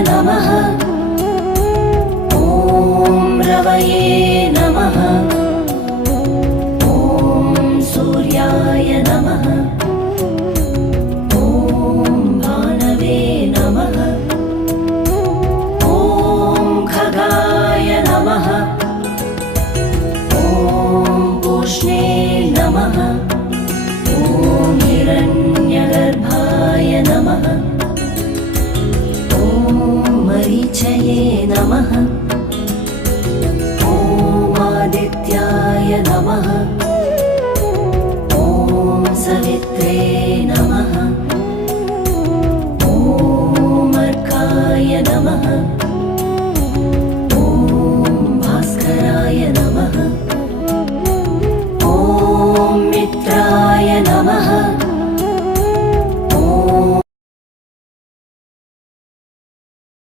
नमः। ॐ रवये नमः। ॐ सूर्याय नमः। ॐ भानवे नमः। ॐ खगाय नमः। ॐ पूष्णे नमः। ॐ हिरण्यगर्भाय नमः। ॐ मरीचये नमः। ॐ आदित्याय नमः। ॐ सवित्रे